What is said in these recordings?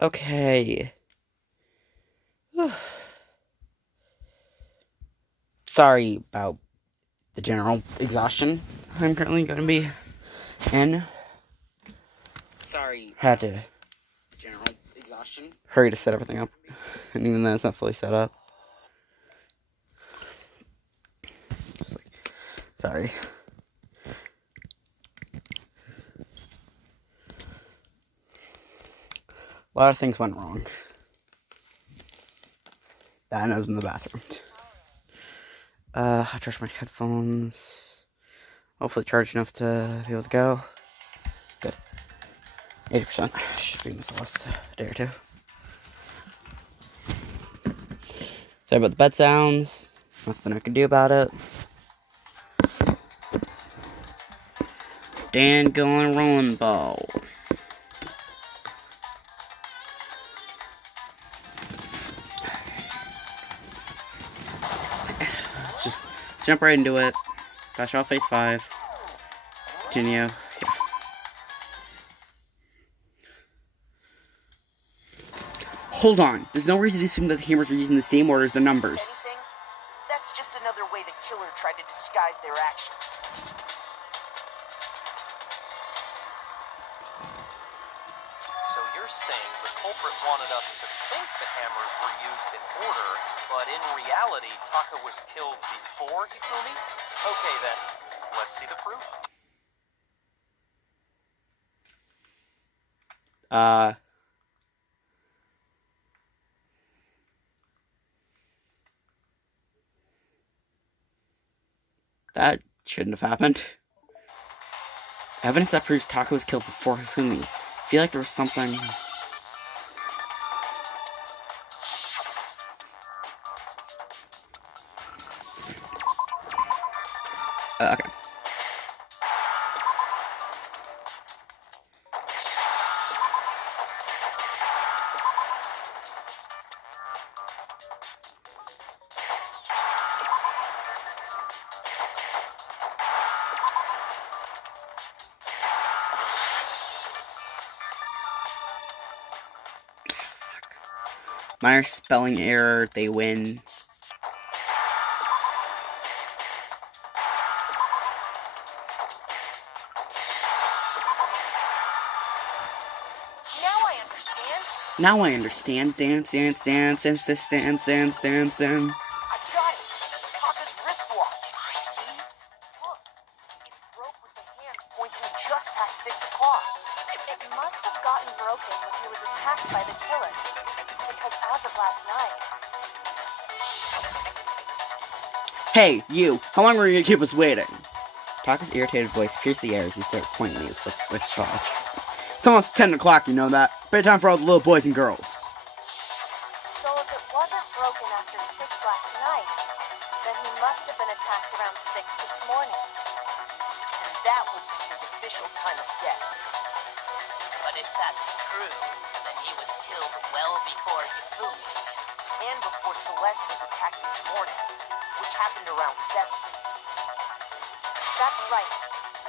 Okay. Sorry about the general exhaustion I'm currently going to be in. Sorry. Had to General exhaustion. hurry to set everything up, and even though it's not fully set up. Just like, sorry. A lot of things went wrong. That I was in the bathroom. I charged my headphones. Hopefully charged enough to be able to go. Good. 80%. Should be with the last day or two. Sorry about the bed sounds. Nothing I can do about it. Dan going rolling ball. Let's just jump right into it. Flash off phase 5. Continue. Yeah. Hold on. There's no reason to assume that the hammers are using the same order as the numbers. Anything? That's just another way the killer tried to disguise their actions. So you're saying the culprit wanted us to think the hammers were used in order, but in reality, Taka was killed before Hifumi? Okay then, let's see the proof. That shouldn't have happened. Evidence that proves Taka was killed before Hifumi. I feel like there was something... okay. Minor spelling error, they win. Now I understand. Dance. I got it. Taka's wristwatch. See? Look. It broke with the hands pointing just past 6 o'clock. It must have gotten broken when he was attacked by the killer. Because as of last night... Hey, you! How long were you gonna keep us waiting? Taka's irritated voice pierced the air as he started pointing me with charge. It's almost 10 o'clock, you know that. Bedtime for all the little boys and girls. So if it wasn't broken after 6 last night, then he must have been attacked around 6 this morning. And that would be his official time of death. But if that's true, then he was killed well before Hifumi. And before Celeste was attacked this morning, which happened around 7. That's right.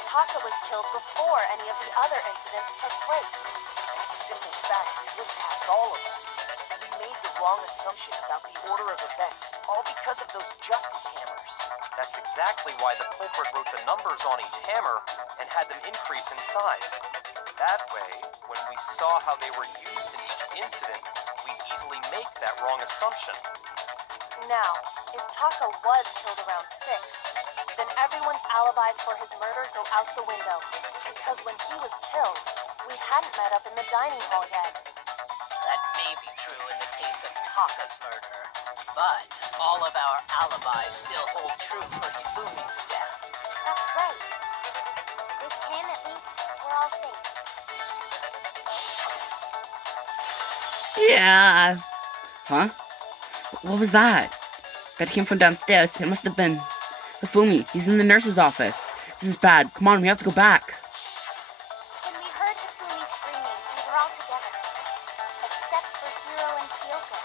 Taka was killed before any of the other incidents took place. That simple fact slipped past all of us. We made the wrong assumption about the order of events, all because of those justice hammers. That's exactly why the culprit wrote the numbers on each hammer and had them increase in size. That way, when we saw how they were used in each incident, we'd easily make that wrong assumption. Now, if Taka was killed around 6, then everyone's alibis for his murder go out the window. Because when he was killed, we hadn't met up in the dining hall yet. That may be true in the case of Taka's murder, but all of our alibis still hold true for Hifumi's death. That's right. With him, at least, we're all safe. Yeah. Huh? What was that? That came from downstairs. It must have been Hifumi. He's in the nurse's office. This is bad. Come on, we have to go back. When we heard Hifumi screaming, we were all together. Except for Hiro and Kyoko.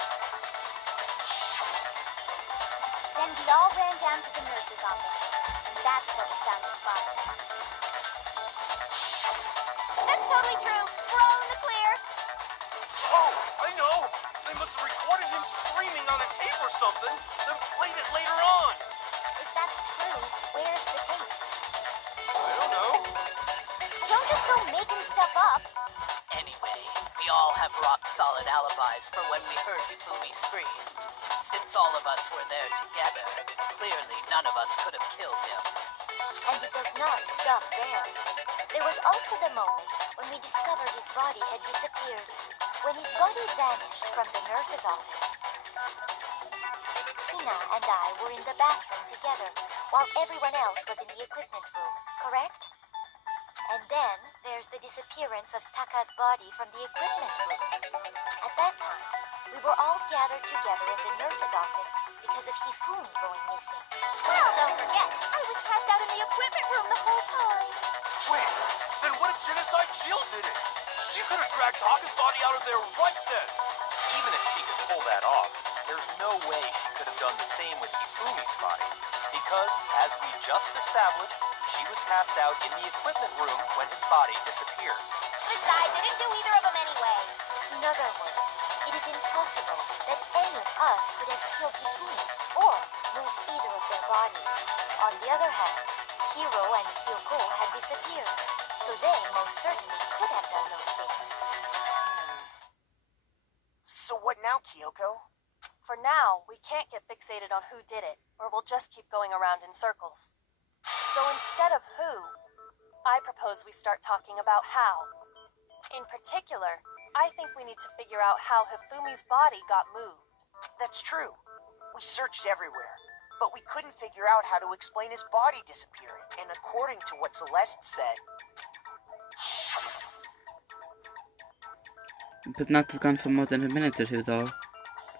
Then we all ran down to the nurse's office. And that's where we found his body. That's totally true. We're all in the clear. Oh, I know! They must have recorded him screaming on a tape or something, then played it later on. If that's true, where's the tape? I don't know. Don't just go making stuff up. Anyway, we all have rock-solid alibis for when we heard Hifumi scream. Since all of us were there together, clearly none of us could have killed him. And it does not stop there. There was also the moment when we discovered his body had disappeared. When his body vanished from the nurse's office, Hina and I were in the bathroom together, while everyone else was in the equipment room, correct? And then there's the disappearance of Taka's body from the equipment room. At that time, we were all gathered together in the nurse's office because of Hifumi going missing. Well, don't forget, I was passed out in the equipment room the whole time. Wait, then what if Genocide Jill did it? She could have dragged Taka's body out of there right then. Even if she could pull that off, there's no way she could have done the same with Hifumi's body. Because, as we just established, she was passed out in the equipment room when his body disappeared. Besides, I didn't do either of them anyway. In other words, it is impossible that any of us could have killed Hifumi or moved either of their bodies. On the other hand, Hiro and Kyoko had disappeared, so they most certainly could have done those things. So what now, Kyoko? For now, we can't get fixated on who did it, or we'll just keep going around in circles. So instead of who, I propose we start talking about how. In particular, I think we need to figure out how Hifumi's body got moved. That's true. We searched everywhere, but we couldn't figure out how to explain his body disappearing. And according to what Celeste said... But not to have gone for more than a minute or two, though.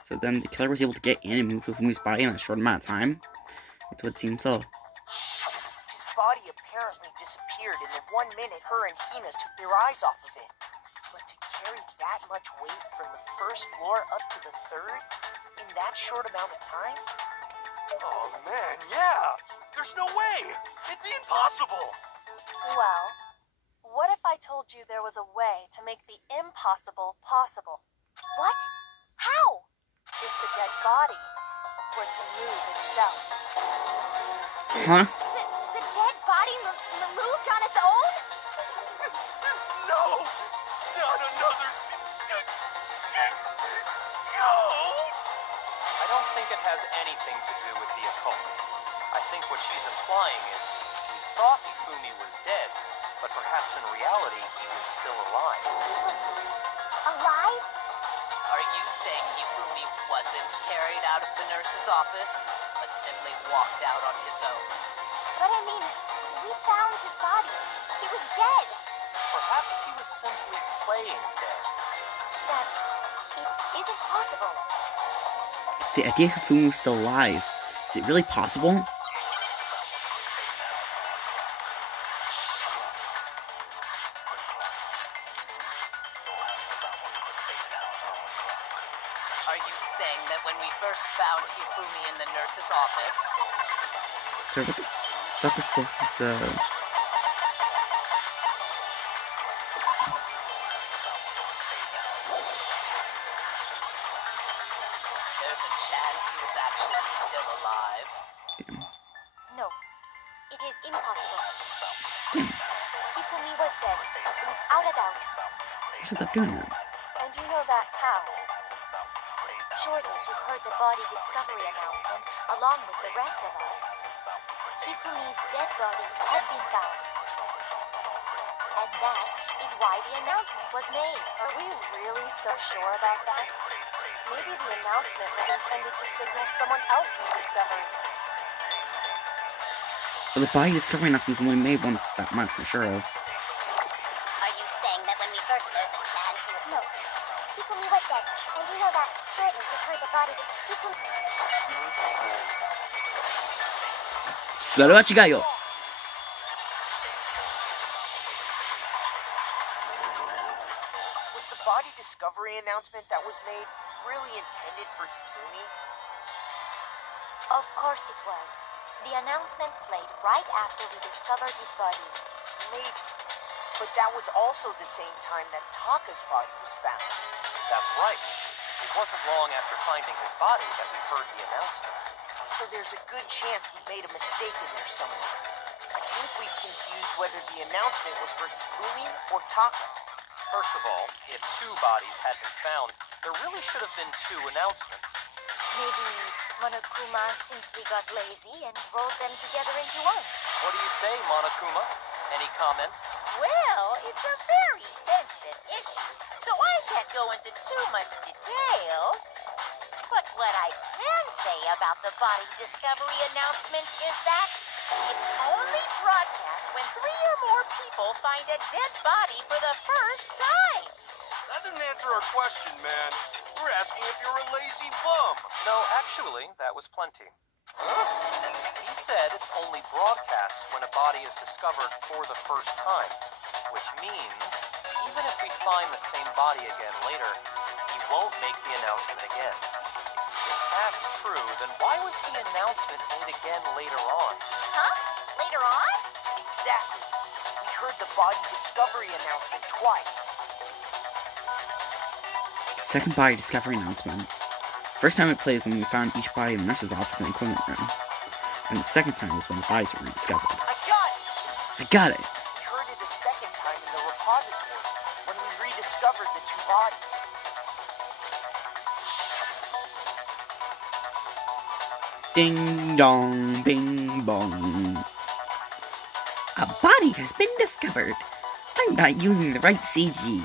So then the killer was able to get in and move Hifumi's body in a short amount of time? It would seem so. His body apparently disappeared in the 1 minute her and Hina took their eyes off of it. But to carry that much weight from the first floor up to the third in that short amount of time? Oh man, yeah! There's no way! It'd be impossible! Well, what if I told you there was a way to make the impossible possible? What? How? If the dead body were to move itself. Huh? The dead body moved on its own? No! Not another... ghost! I don't think it has anything to do with the occult. I think what she's implying is we thought Hifumi was dead, but perhaps in reality he was still alive. He was alive? Are you saying Hifumi wasn't carried out of the nurse's office, but simply walked out on his own? But I mean, we found his body. He was dead. Perhaps he was simply playing dead. That it isn't possible. The idea Hifumi was still alive. Is it really possible? Are you saying that when we first found Hifumi in the nurse's office... So what the fuck is this, There's a chance he was actually still alive? No, it is impossible. Hifumi was dead, without a doubt. Shut up doing that. And you know that how? Surely you heard the body discovery announcement along with the rest of us. Hifumi's dead body had been found. And that is why the announcement was made. Are we really so sure about that? Maybe the announcement was intended to signal someone else's discovery. But the body discovery announcement was only made once that much, for sure of. Are you saying that when we first there's a chance you... No. Hifumi was dead. And you know that. Surely you heard the body Hifumi... それは違うよ。 Was the body discovery announcement that was made really intended for Hifumi? Of course it was. The announcement played right after we discovered his body. Maybe. But that was also the same time that Taka's body was found. That's right. It wasn't long after finding his body that we heard the announcement. So there's a good chance we made a mistake in there somewhere. I think we've confused whether the announcement was for Hifumi or Taka. First of all, if 2 bodies had been found, there really should have been 2 announcements. Maybe Monokuma simply got lazy and rolled them together into one. What do you say, Monokuma? Any comment? Well, it's a very sensitive issue, so I can't go into too much detail. But what I can say about the body discovery announcement is that it's only broadcast when 3 or more people find a dead body for the first time. That didn't answer our question, man. We're asking if you're a lazy bum. No, actually, that was plenty. He said it's only broadcast when a body is discovered for the first time, which means even if we find the same body again later, he won't make the announcement again. If that's true, then why was the announcement made again later on? Huh? Later on? Exactly. We heard the body discovery announcement twice. Second body discovery announcement. First time it plays when we found each body in the nurse's office and equipment room. And the second time was when the bodies were rediscovered. I got it! I got it! We heard it a second time in the repository when we rediscovered the 2 bodies. Ding dong, bing bong. A body has been discovered. I'm not using the right CG.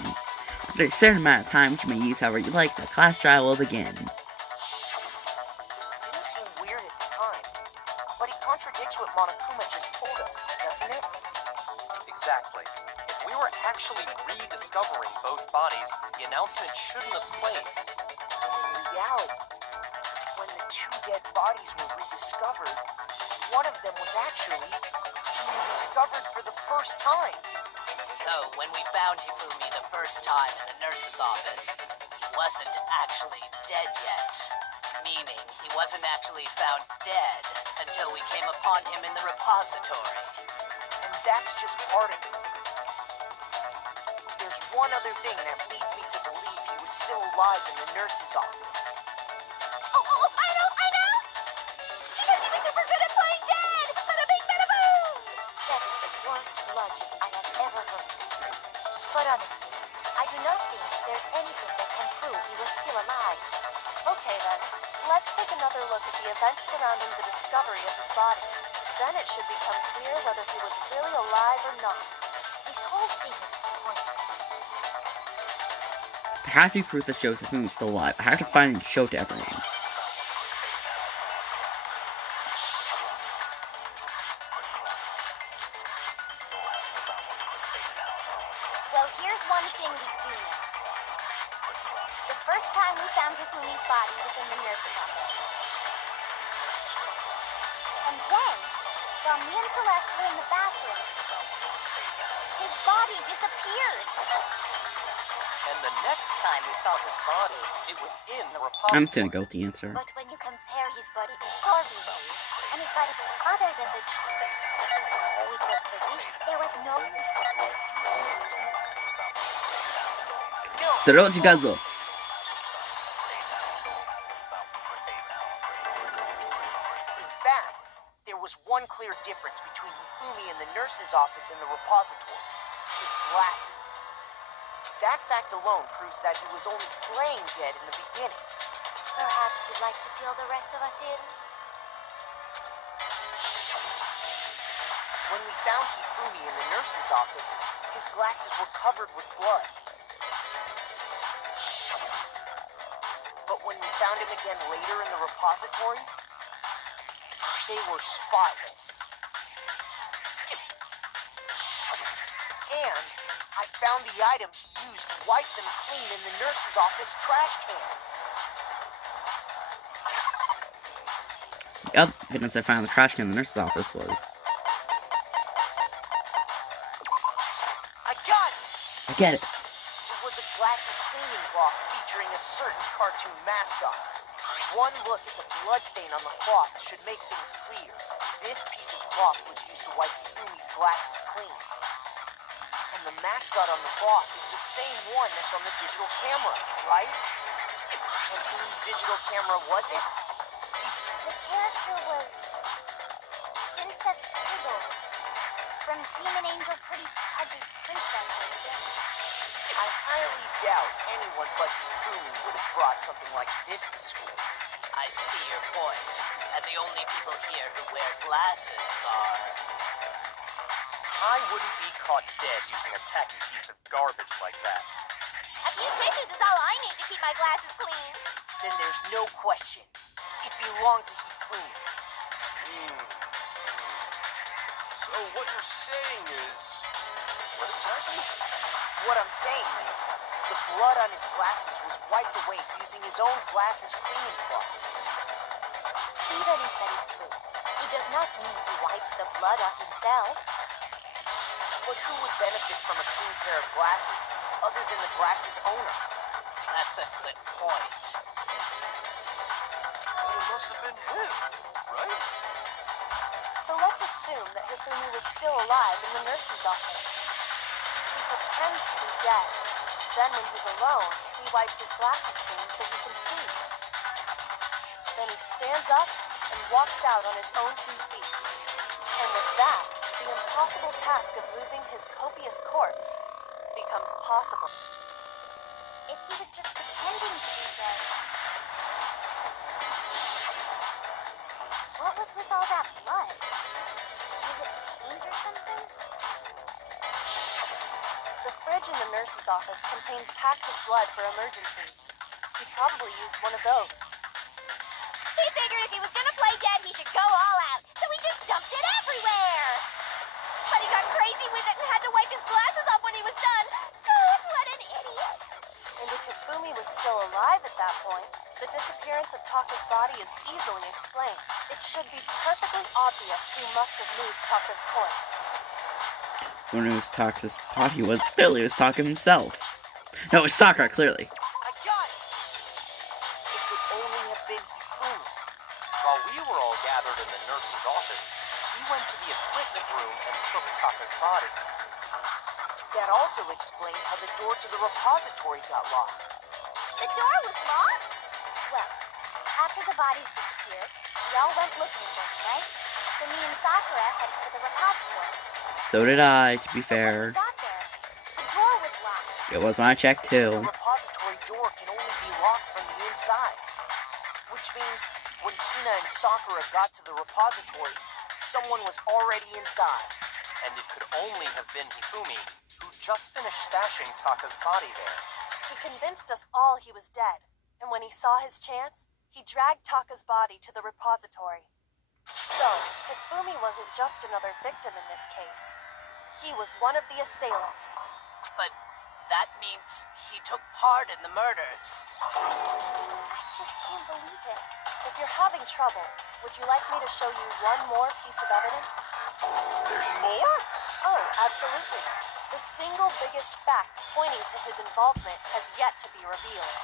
After a certain amount of time, which you may use however you like, the class trial will begin. Didn't seem weird at the time, but it contradicts what Monokuma just told us, doesn't it? Exactly. If we were actually rediscovering both bodies, the announcement shouldn't have played. And in reality, when the 2 dead bodies were rediscovered, one of them was actually being discovered for the first time. So, when we found Hifumi the first time in the nurse's office, he wasn't actually dead yet. Meaning, he wasn't actually found dead until we came upon him in the repository. And that's just part of it. There's one other thing that leads me to believe he was still alive in the nurse's office. Oh, I know! Because he was super good at playing dead! Bada bing, bada boom! That is the worst logic I have ever heard. But honestly, I do not think there's anything that can prove he was still alive. Okay then, let's take another look at the events surrounding the discovery of his body. Then it should become clear whether he was really alive or not. This whole thing is pointless. There has to be proof that shows that Hifumi's still alive. I have to find and show it to everyone. Well, here's one thing we do know. The first time we found Hifumi's body was in the nurse's office. And then, while me and Celeste were in the bathroom, his body disappeared. And the next time we saw his body, it was in the repository. I'm gonna go with the answer. But when you compare his body before we moved, and his body other than the two, it was positioned. There was no. それを違うぞ。 In fact, there was one clear difference between Hifumi in the nurse's office and the repository. His glasses. That fact alone proves that he was only playing dead in the beginning. Perhaps you'd like to fill the rest of us in? When we found Hifumi in the nurse's office, his glasses were covered with blood. But when we found him again later in the repository, they were spotless. And I found the items he used to wipe them clean in the nurse's office trash can. The other evidence I found in the trash can in the nurse's office was... I got it! I get it. It was a glasses cleaning cloth featuring a certain cartoon mascot. One look at the bloodstain on the cloth should make things clear. This piece of cloth was used to wipe Hifumi's glasses clean. And the mascot on the cloth is the same one that's on the digital camera, right? And whose digital camera was it? The character was Princess Piddles from Demon Angel Pretty Pageant Princess, I think. I highly doubt anyone but Hifumi would have brought something like this to school. I see your point. And the only people here who wear glasses are... I wouldn't be caught dead using a tacky piece of garbage like that. A few tissues is all I need to keep my glasses clean. Then there's no question. It belonged to Hifumi. So what you're saying is... What exactly? What I'm saying is, the blood on his glasses was wiped away using his own glasses cleaning cloth. Even if that is true, it does not mean he wiped the blood off himself. But who would benefit from a clean pair of glasses other than the glasses owner? That's a good point. But it must have been him, right? So let's assume that Hifumi was still alive in the nurse's office. He pretends to be dead. Then when he's alone, he wipes his glasses clean so he can see. Then he stands up and walks out on his own 2 feet. And with that, the impossible task of moving his copious corpse becomes possible. If he was just pretending to be dead, what was with all that blood? Was it paint or something? The fridge in the nurse's office contains packs of blood for emergencies. He probably used one of those. He figured if he was gonna play dead, he should go all out. So he just dumped it everywhere. But he got crazy with it and had to wipe his glasses off when he was done. God, what an idiot. And if Hifumi was still alive at that point, the disappearance of Taka's body is easily explained. It should be perfectly obvious who must have moved Taka's corpse. When it was Taka's body was clearly it was Taka himself. No, it was Sakura, clearly. I got it! It could only have been Hifumi. While we were all gathered in the nurse's office, he went to the equipment room and took Taka's body. That also explains how the door to the repository got locked. The door was locked? Well, after the bodies disappeared, we all went looking for them, right? So me and Sakura headed for the repository. So did I, to be fair. When we got there, the door was locked. It was when I checked too. The repository door can only be locked from the inside. Which means when Hina and Sakura got to the repository, someone was already inside. And it could only have been Hifumi, who just finished stashing Taka's body there. He convinced us all he was dead, and when he saw his chance, he dragged Taka's body to the repository. So, Hifumi wasn't just another victim in this case. He was one of the assailants. But that means he took part in the murders. I just can't believe it. If you're having trouble, would you like me to show you one more piece of evidence? There's more? Oh, absolutely. The single biggest fact pointing to his involvement has yet to be revealed.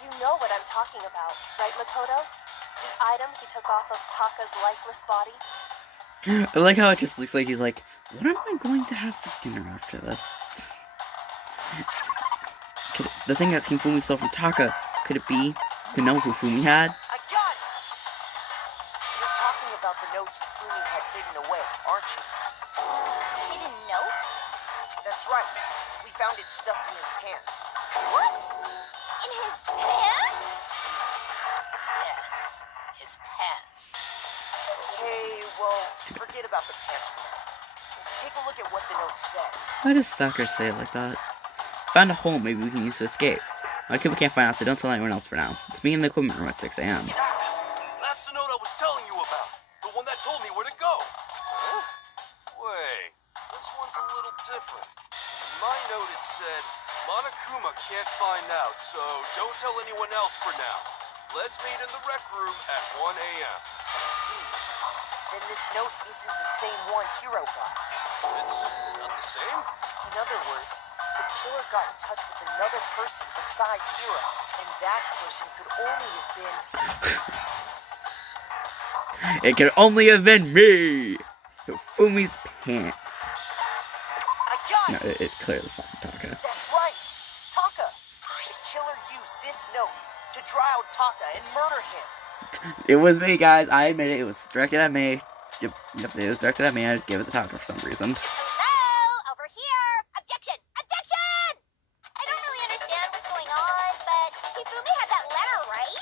You know what I'm talking about, right, Makoto? The item he took off of Taka's lifeless body? I like how it just looks like he's like, what am I going to have for dinner after this? The thing that Hifumi stole from Taka, could it be the note Hifumi had? I got it! You're talking about the note Hifumi had hidden away, aren't you? Hidden note? That's right. We found it stuffed in his pants. What? In his pants? Yes, his pants. Okay, well, forget about the pants for now. Take a look at what the note says. Why does Sakura say it like that? Found a hole maybe we can use to escape. My people can't find out, so don't tell anyone else for now. It's me in the equipment room at 6 a.m. That's the note I was telling you about. The one that told me where to go. Huh? Wait, this one's a little different. In my note it said, Monokuma can't find out, so don't tell anyone else for now. Let's meet in the rec room at 1 a.m. I see. Then this note isn't the same one Hiro got. It's not the same? In other words, the killer got in touch with another person besides Hiro, and that person could only have been... It could only have been me! Hifumi's pants. I got No, it! it's clearly fucking Taka. That's right! note to draw out Taka and murder him. It was me, guys. I admit it. It was directed at me. Yep, it was directed at me. I just gave it to Taka for some reason. Hello? Over here! Objection! Objection! I don't really understand what's going on, but Hifumi had that letter, right?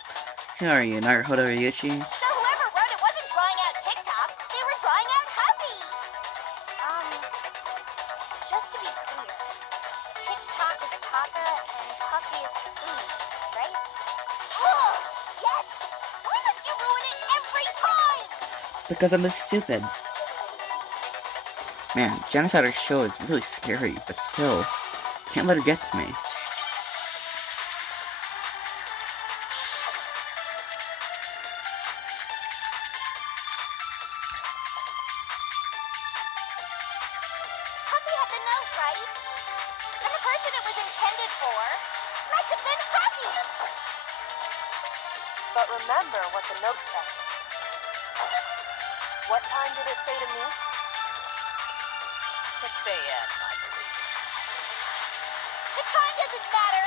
Who are you, Naruhodo Ryuichi? So whoever wrote it wasn't drawing out TikTok, they were drawing out Huffy! Just to be clear, TikTok is Taka and Huffy is Hifumi, right? Oh, yes! Why must you ruin it every time? Because I'm this stupid. Man, Genocider's show is really scary, but still, can't let her get to me. Huffy had the note, right? And the person it was intended for must have been Huffy! But remember what the note said. What time did it say to me? 6 a.m., I believe. The time doesn't matter!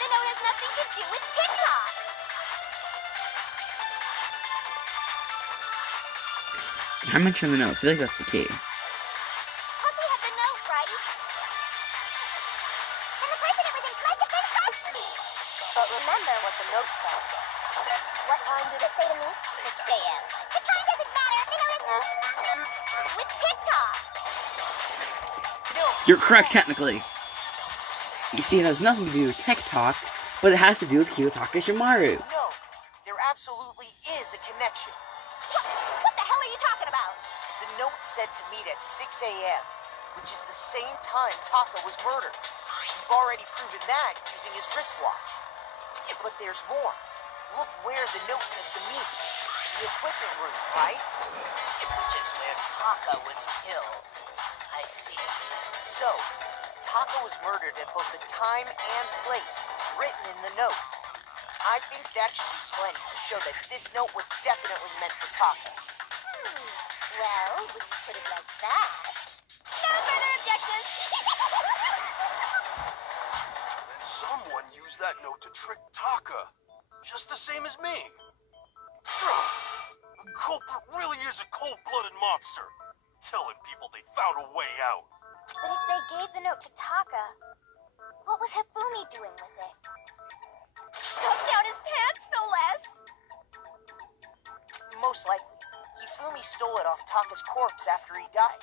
The note has nothing to do with TikTok! I mentioned the note. I feel like that's the key. Huffy had the note, right? And the person it was in must have been Huffy! But remember what the note said. What time did it say to me? 6 a.m. The time doesn't matter! The note is with TikTok! No, You're correct, technically. You see, it has nothing to do with TikTok, but it has to do with Kiyotaka Shimaru. no, there absolutely is a connection. What the hell are you talking about? The note said to meet at 6 a.m., which is the same time Taka was murdered. We've already proven that using his wristwatch. But there's more. Look where the note says to meet. The equipment room, right? Which is where Taka was killed. I see. So, Taka was murdered at both the time and place written in the note. I think that should be plenty to show that this note was definitely meant for Taka. Well, when you put it like that... No further objections! Then someone used that note to trick Taka. Just the same as me. The culprit really is a cold-blooded monster. Telling people they found a way out. But if they gave the note to Taka, what was Hifumi doing with it? Stuffed down his pants, no less! Most likely, Hifumi stole it off Taka's corpse after he died.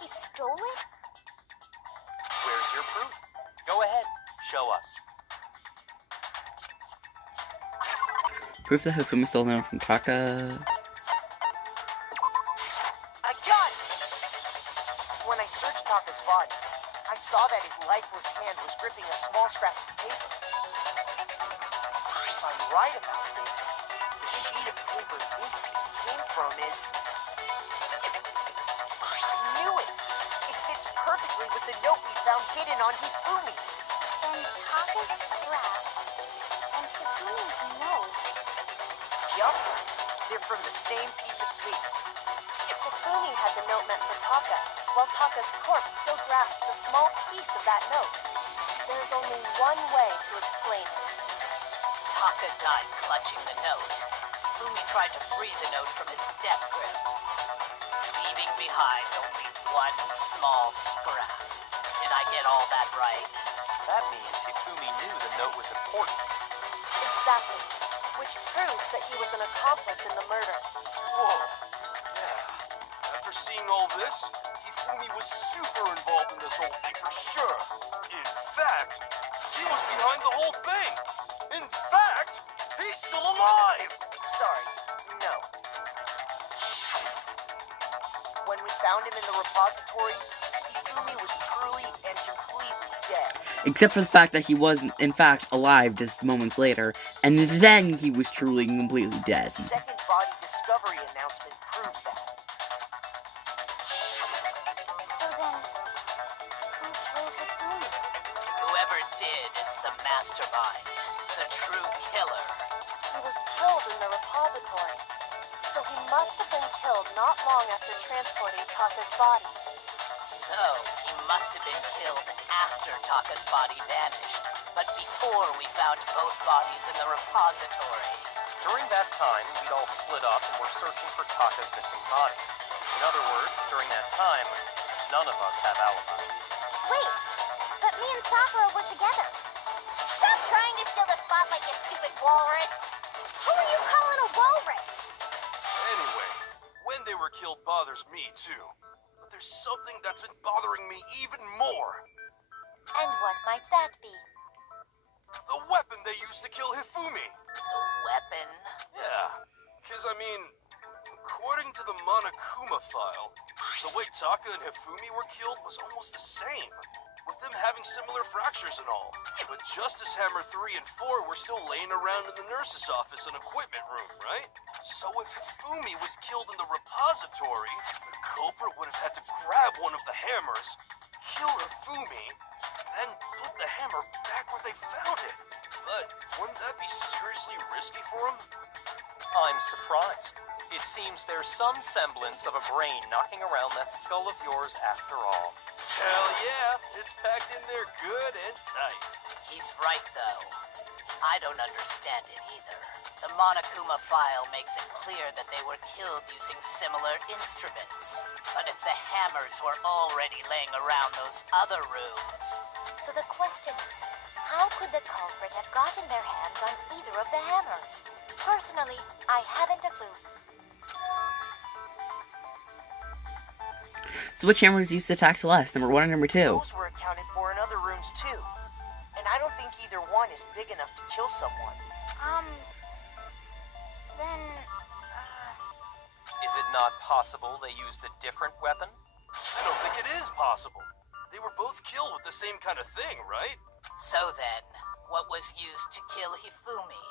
He stole it? Where's your proof? Go ahead, show us. Proof that Hifumi stole the note from Taka. I got it! When I searched Taka's body, I saw that his lifeless hand was gripping a small scrap of paper. If I'm right about this, the sheet of paper this piece came from is... I knew it! It fits perfectly with the note we found hidden on Hifumi. Then Taka's scrap and Hifumi's note. Yup, they're from the same piece of paper. Hifumi had the note meant for Taka, while Taka's corpse still grasped a small piece of that note. There's only one way to explain it. Taka died clutching the note. Hifumi tried to free the note from his death grip, leaving behind only one small scrap. Did I get all that right? That means Hifumi knew the note was important. Exactly. Which proves that he was an accomplice in the murder. Whoa. Yeah. After seeing all this, Hifumi was super involved in this whole thing for sure. In fact, he was behind the whole thing. In fact, he's still alive. Sorry, no. When we found him in the repository, Hifumi was truly and completely dead. Except for the fact that he was, in fact, alive just moments later, and then he was truly and completely dead. The second body discovery announcement proves that. So then, who killed Hifumi? Whoever did is the mastermind, the true killer. He was killed in the repository. So he must have been killed not long after transporting Taka's body. So, he must have been killed after Taka's body vanished, but before we found both bodies in the repository. During that time, we'd all split up and were searching for Taka's missing body. In other words, during that time, none of us have alibis. Wait, but me and Sakura were together. Stop trying to steal the spotlight, you stupid walrus! Who are you calling a walrus? Anyway, when they were killed bothers me too. But there's something that's been bothering me even more. And what might that be? The weapon they used to kill Hifumi. The weapon? Yeah, because I mean, according to the Monokuma file, the way Taka and Hifumi were killed was almost the same, with them having similar fractures and all. But Justice Hammer 3 and 4 were still laying around in the nurse's office and equipment room, right? So if Hifumi was killed in the repository, the culprit would have had to grab one of the hammers, kill Hifumi, then put the hammer back where they found it. But wouldn't that be seriously risky for him? I'm surprised. It seems there's some semblance of a brain knocking around that skull of yours after all. Hell yeah, it's packed in there good and tight. He's right, though. I don't understand it either. The Monokuma file makes it clear that they were killed using similar instruments. But if the hammers were already laying around those other rooms... So the question is, how could the culprit have gotten their hands on either of the hammers? Personally, I haven't a clue. So which hammer was used to attack Celeste? Number 1 and number 2? Those were accounted for in other rooms too. And I don't think either one is big enough to kill someone. Then, Is it not possible they used a different weapon? I don't think it is possible. They were both killed with the same kind of thing, right? So then, what was used to kill Hifumi?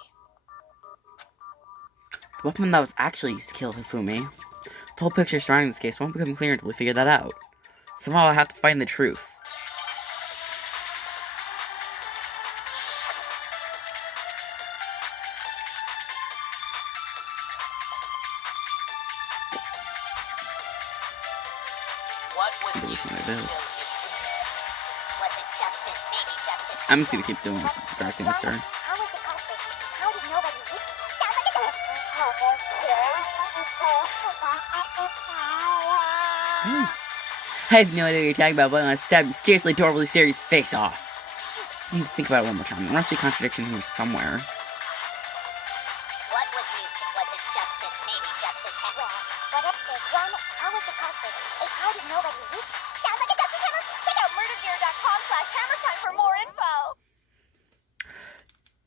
The weapon that was actually used to kill Hifumi. The whole picture surrounding this case won't become clear until we figure that out. Somehow I have to find the truth. What was used to kill Hifumi? was it justice, maybe justice? I'm just gonna keep doing the correct answer. How was the culprit? How did nobody hit? I have no idea what you're talking about, but I'm gonna stab you seriously, adorably serious face off. I need to think about it one more time. There must be a contradiction here somewhere. What was used? Was it justice, maybe justice? Whatever it was, how was the culprit? How did nobody hit? Sounds like a Justice Hammer. Check out murdergear.com/hammertime for more info.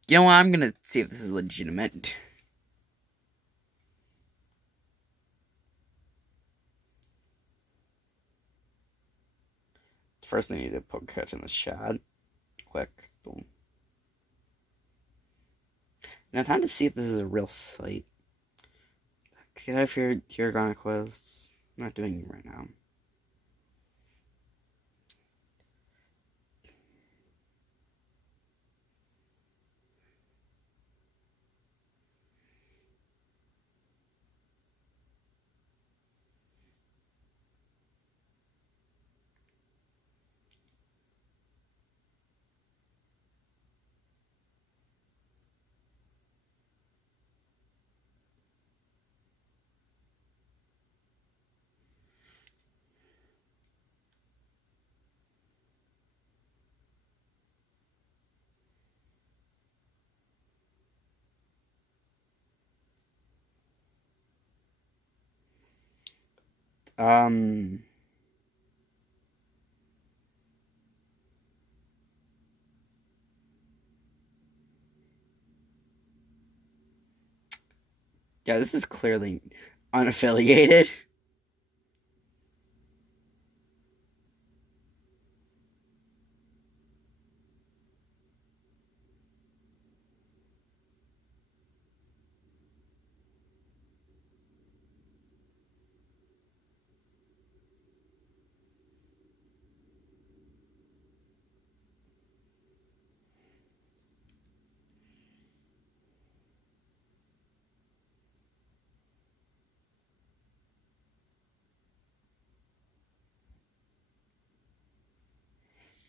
You know what? I'm gonna see if this is legitimate. First, I need to poke cuts in the chat. Quick. Boom. Now, time to see if this is a real site. Get out of here, Kirigana quests. I'm not doing it right now. Yeah, this is clearly unaffiliated.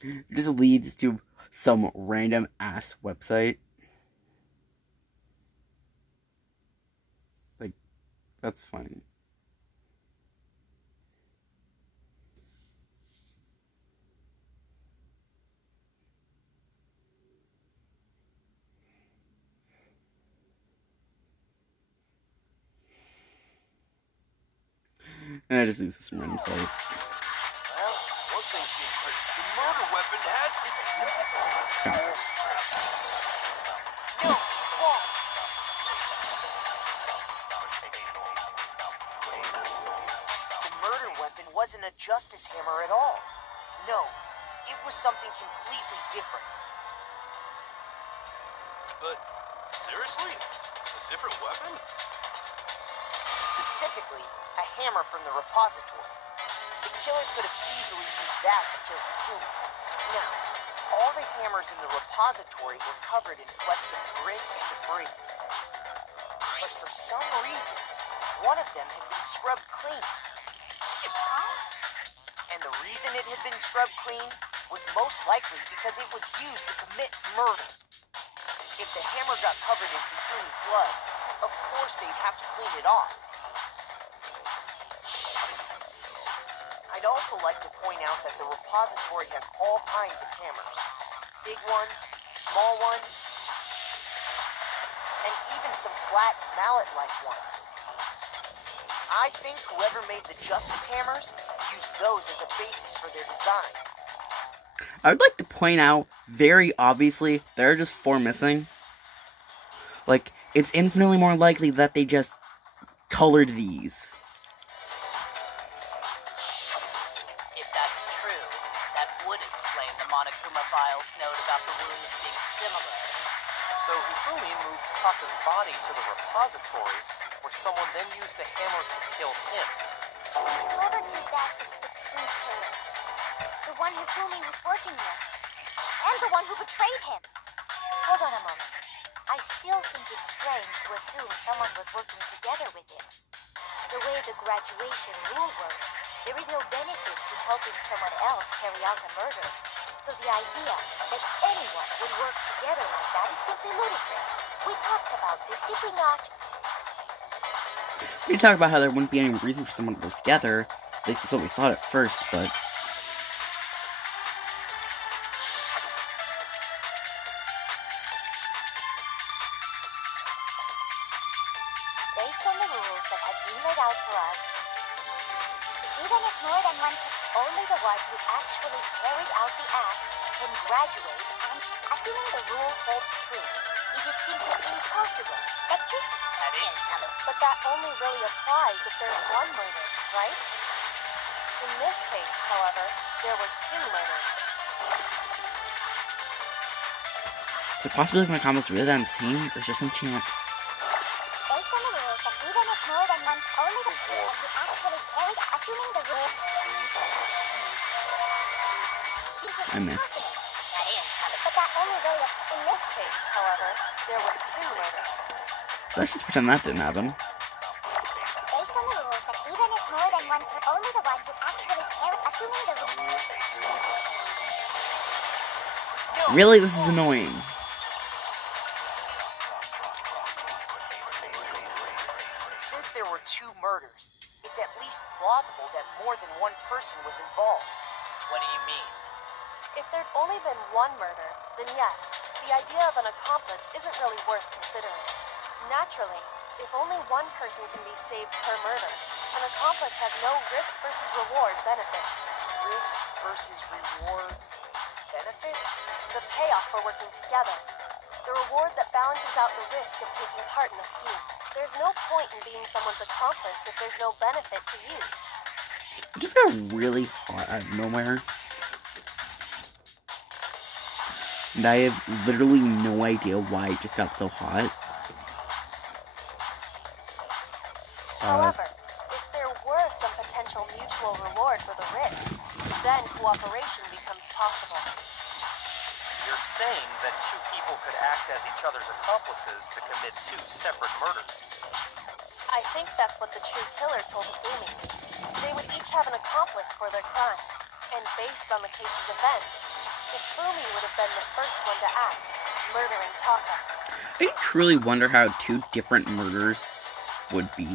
It just leads to some random ass website. Like, that's funny. And I just think this is some random site. Well, one thing seems clear. The murder weapon had to be... No, it's wrong. The murder weapon wasn't a justice hammer at all. No, it was something completely different. But, seriously? A different weapon? Specifically, a hammer from the repository. The killer could have easily used that to kill Hifumi. Now, all the hammers in the repository were covered in flecks of grit and debris. But for some reason, one of them had been scrubbed clean. And the reason it had been scrubbed clean was most likely because it was used to commit murder. If the hammer got covered in Hifumi's blood, of course they'd have to clean it off. I'd also like to point out that the repository has all kinds of hammers. Big ones, small ones, and even some flat mallet-like ones. I think whoever made the justice hammers used those as a basis for their design. I would like to point out, very obviously, there are just 4 missing. Like, it's infinitely more likely that they just colored these. If that's true, that would explain the Monokuma Files note about the wounds being similar. So Hifumi moved Taka's body to the repository, where someone then used a hammer to kill him. Whoever did that is the true killer. The one Hifumi was working with. And the one who betrayed him. Hold on a moment. I still think it's strange to assume someone was working together with him. The way the graduation rule works, there is no benefit to helping someone else carry out a murder. So the idea that anyone would work together like that is simply ludicrous. We talked about this, did we not? We talked about how there wouldn't be any reason for someone to work together. At least that's what we thought at first, but... Based on the rules that have been laid out for us, even if more than one, only the one who actually carried out the act can graduate, and assuming the rule holds true, it is simply impossible. That is, But that only really applies if there's one murder, right? In this case, however, there were 2 murders. Is the possibility of my combo's really that insane, or is there some chance? Based on the rules that even if more than one, only the one who actually carried, assuming the rule... I missed. that is, But that only really... In this case, however, there were 2 murders. Let's just pretend that didn't happen. Based on the rules that even if more than one, only the one who actually carried, assuming the rule... Really? This is annoying. Since there were 2 murders, it's at least plausible that more than one person was involved. what do you mean? If there'd only been 1 murder, then yes, the idea of an accomplice isn't really worth considering. Naturally, if only 1 person can be saved per murder, an accomplice has no risk versus reward benefit. Risk versus reward benefit? The payoff for working together. The reward that balances out the risk of taking part in the scheme. There's no point in being someone's accomplice if there's no benefit to you. It just got really hot out of nowhere. And I have literally no idea why it just got so hot. However, if there were some potential mutual reward for the risk, then cooperation becomes possible. You're saying that 2 people could act as each other's accomplices to commit 2 separate murders. I think that's what the true killer told Hifumi. They would each have an accomplice for their crime, and based on the case's events, Hifumi would have been the first one to act, murdering Taka. I truly wonder how 2 different murders would be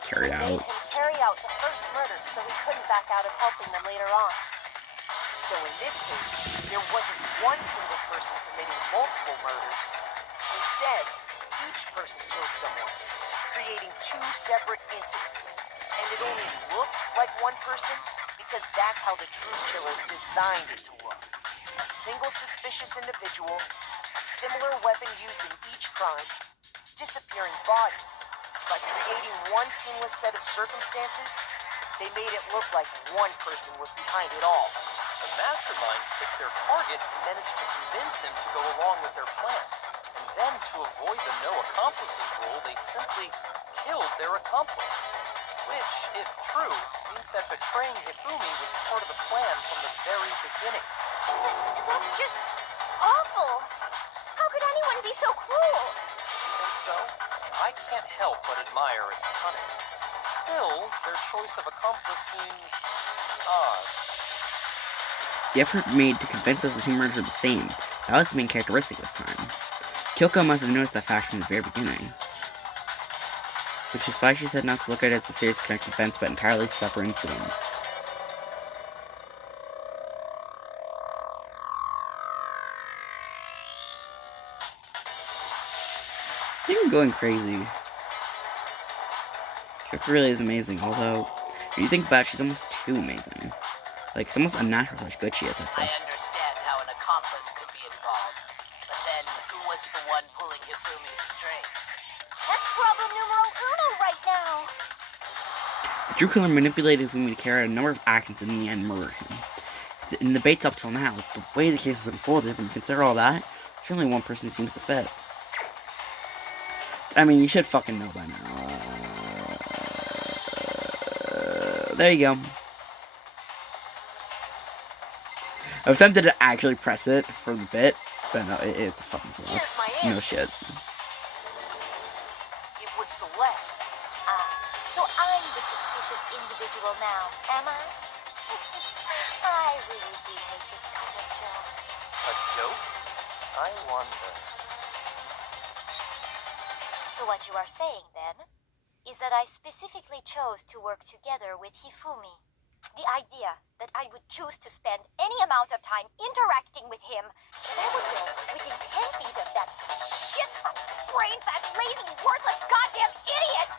carried Made out. him carry out the first murder so he couldn't back out of helping them later on. So in this case, there wasn't one single person committing multiple murders. Instead, each person killed someone, creating 2 separate incidents. And it only looked like one person because that's how the true killer designed it to look. A single suspicious individual, a similar weapon used in each crime, disappearing bodies. By creating one seamless set of circumstances, they made it look like one person was behind it all. The mastermind picked their target and managed to convince him to go along with their plan. And then, to avoid the no accomplices rule, they simply killed their accomplice. Which, if true, means that betraying Hifumi was part of the plan from the very beginning. That's just awful. How could anyone be so cruel? You think so? I can't help but admire its cunning. Still, their choice of accomplice seems odd. The effort made to convince us the 2 murders are the same. That was the main characteristic this time. Kyoko must have noticed that fact from the very beginning. Which is why she said not to look at it as a serious connected events, but entirely separate incidents. I think I'm going crazy. Kyoko really is amazing, although, when you think about it, she's almost too amazing. Like, it's almost unnatural how good she is at I this. understand how an accomplice could be involved, but then who was the one pulling Hifumi's strings? That's problem numero uno right now. The true killer manipulated Hifumi to carry out a number of actions and in the end murdered him. In the debates up till now, the way the case has unfolded, when you consider all that, certainly one person seems to fit. I mean, you should fucking know by now. There you go. I was tempted to actually press it for the bit, but no, it's a fucking Celeste. No shit. It was Celeste. So I'm the suspicious individual now, am I? I really do hate this kind of joke. A joke? I wonder. So what you are saying, then, is that I specifically chose to work together with Hifumi. The idea that I would choose to spend any amount of time interacting with him, that I would go within 10 feet of that shit, brain-fat, lazy, worthless, goddamn idiot!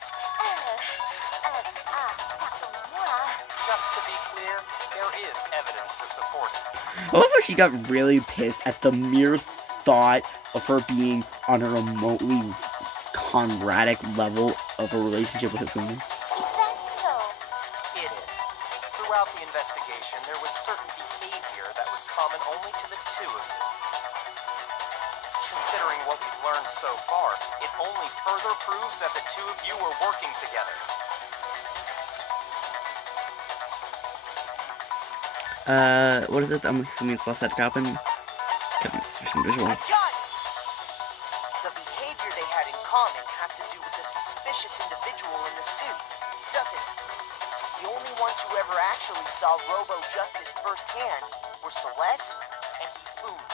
Pardon-moi. Just to be clear, there is evidence to support it. I love how she got really pissed at the mere thought of her being on a remotely comradic level of a relationship with Hifumi. Is that so? It is. Throughout the investigation, there was certain behavior that was common only to the 2 of you. Considering what we've learned so far, it only further proves that the 2 of you were working together. What is it? Hifumi and Celeste had to happen? Goodness, there's some visual. I got it! The behavior they had in common has to do with the suspicious individual in the suit, doesn't it? The only ones who ever actually saw Robo-Justice firsthand were Celeste and Hifumi.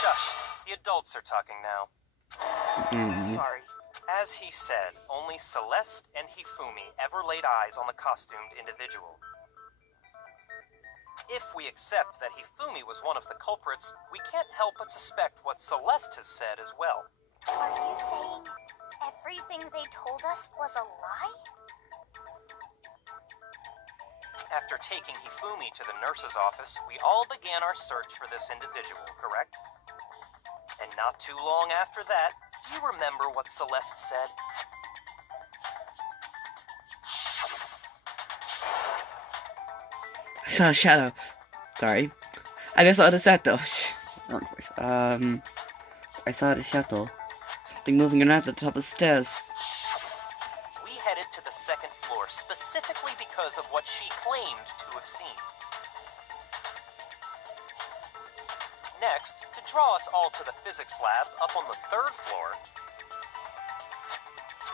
Shush. The adults are talking now. Sorry. As he said, only Celeste and Hifumi ever laid eyes on the costumed individual. If we accept that Hifumi was one of the culprits, we can't help but suspect what Celeste has said as well. Are you saying everything they told us was a lie? After taking Hifumi to the nurse's office, we all began our search for this individual, correct? And not too long after that, do you remember what Celeste said? I saw a shadow. Sorry. I just saw the shadow. Wrong voice. I saw the shadow. Something moving around at the top of the stairs. We headed to the 2nd floor specifically because of what she claimed to have seen. Next, to draw us all to the physics lab up on the 3rd floor,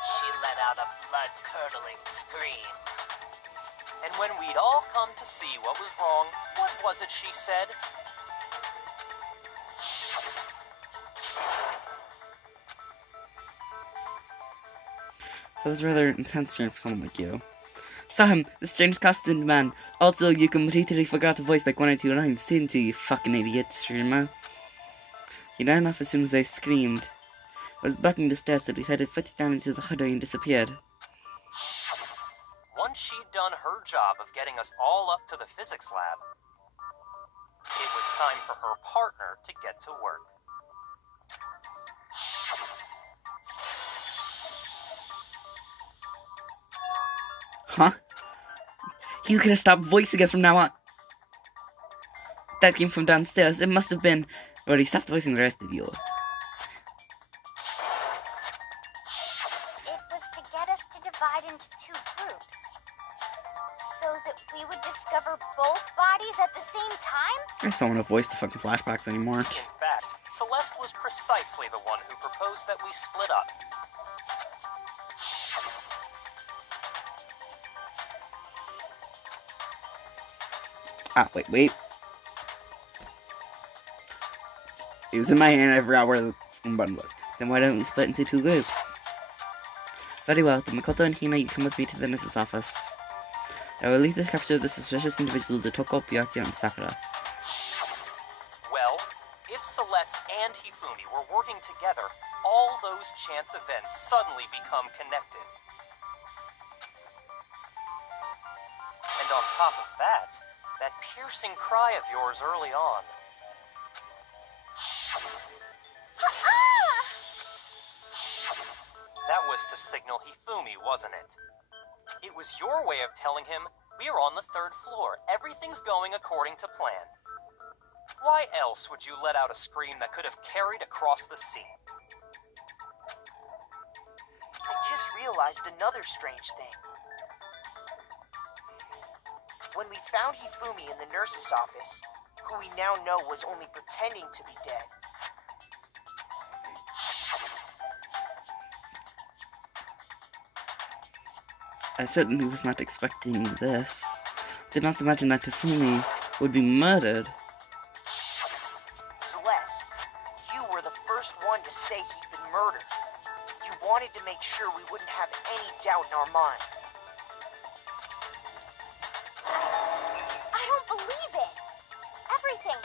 She let out a blood-curdling scream. and when we'd all come to see what was wrong, what was it she said? That was rather intense training for someone like you. Saw him, the strange costumed man. Also, you completely forgot a voice like 192.9, didn't you, you fucking idiot, streamer? He ran off as soon as I screamed. I was blocking the stairs, so he decided to foot down into the hallway and disappeared. Once she'd done her job of getting us all up to the physics lab, it was time for her partner to get to work. Huh? He's gonna stop voicing us from now on. That came from downstairs. It must have been... Well, he stopped voicing the rest of you. It was to get us to divide into two groups, so that we would discover both bodies at the same time? I just don't want to voice the fucking flashbacks anymore. In fact, Celeste was precisely the one who proposed that we split up. Ah, wait. It was in my hand, I forgot where the button was. Then why don't we split into two groups? Very well, then Makoto and Hina, you come with me to the nurse's office. I will leave this capture of the suspicious individual to Toko, Byakuya, and Sakura. Well, if Celeste and Hifumi were working together, all those chance events suddenly become connected. And on top of that piercing cry of yours early on. That was to signal Hifumi, wasn't it? It was your way of telling him, we're on the 3rd floor, everything's going according to plan. Why else would you let out a scream that could have carried across the sea? I just realized another strange thing. When we found Hifumi in the nurse's office, who we now know was only pretending to be dead, I certainly was not expecting this. Did not imagine that Hifumi would be murdered. Celeste, you were the first one to say he'd been murdered. You wanted to make sure we wouldn't have any doubt in our minds. I don't believe it. Everything,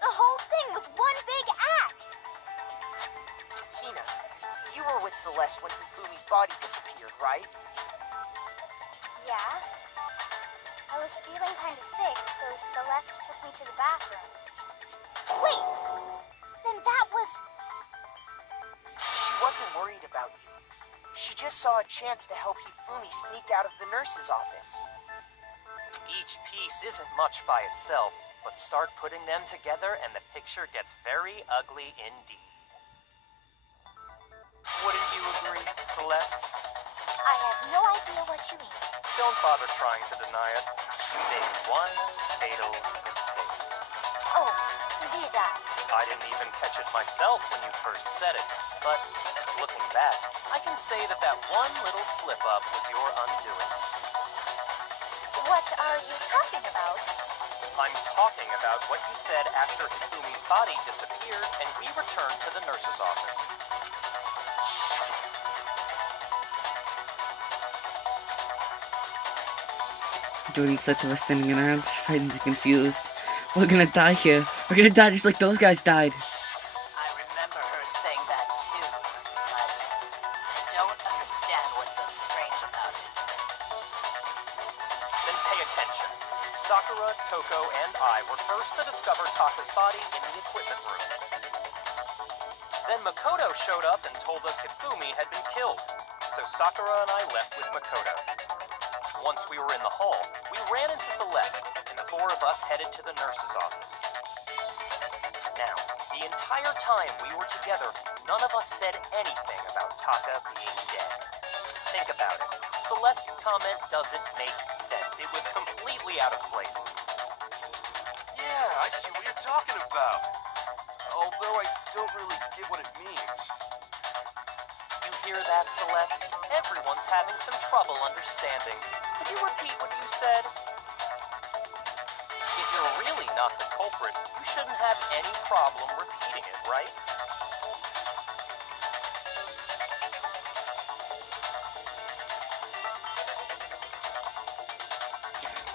the whole thing was one big act. Hina, you were with Celeste when Hifumi's body disappeared, right? Yeah. I was feeling kind of sick, so Celeste took me to the bathroom. Wait! Then that was... She wasn't worried about you. She just saw a chance to help Hifumi sneak out of the nurse's office. Each piece isn't much by itself, but start putting them together and the picture gets very ugly indeed. Wouldn't you agree, Celeste? I have no idea what you mean. Don't bother trying to deny it. You made one fatal mistake. Oh, did I? I didn't even catch it myself when you first said it, but looking back, I can say that that one little slip-up was your undoing. What are you talking about? I'm talking about what you said after Hifumi's body disappeared and we returned to the nurse's office. Doing such of us standing around, frightened and confused. We're gonna die here. We're gonna die just like those guys died. I remember her saying that too, but I don't understand what's so strange about it. Then pay attention. Sakura, Toko, and I were first to discover Taka's body in the equipment room. Then Makoto showed up and told us Hifumi had been killed, so Sakura and I left with Makoto. Once we were in the hall, we ran into Celeste, and the 4 of us headed to the nurse's office. Now, the entire time we were together, none of us said anything about Taka being dead. Think about it. Celeste's comment doesn't make sense. It was completely out of place. Yeah, I see what you're talking about. Although I don't really get what it means. You hear that, Celeste? Everyone's having some trouble understanding. Could you repeat what you said? If you're really not the culprit, you shouldn't have any problem repeating it, right?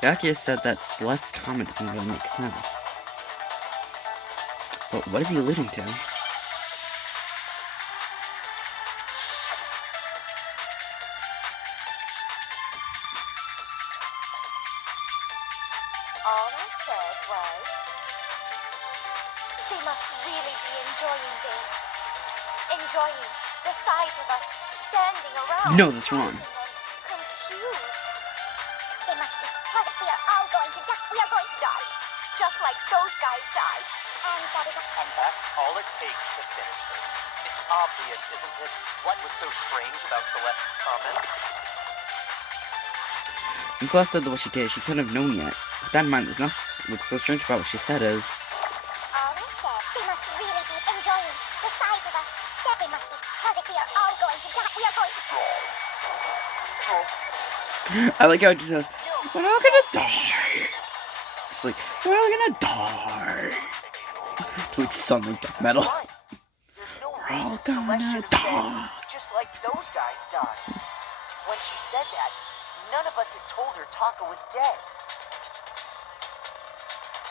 Yakia said that Celeste's comment doesn't really make sense. But what is he alluding to? All I said was, They must really be enjoying this. Enjoying the sight of us standing around. No, that's wrong. Confused. They must be. What? We are all going to die. We are going to die. Just like those guys died. And that is And that's all it takes to finish this. It's obvious, isn't it? What was so strange about Celeste's comment? When Celeste said what she did, she couldn't have known yet. With that in mind, there's nothing what's so strange about what she said is... all I said. They must really be enjoying the sight of us. They must be. Because we are all going to die. We are going to I like how it just says, we're all gonna die. It's like, we're all gonna die. To its son like death metal. Fine. There's no We're all reason Celeste should have gonna said, just like those guys died. When she said that, none of us had told her Taka was dead.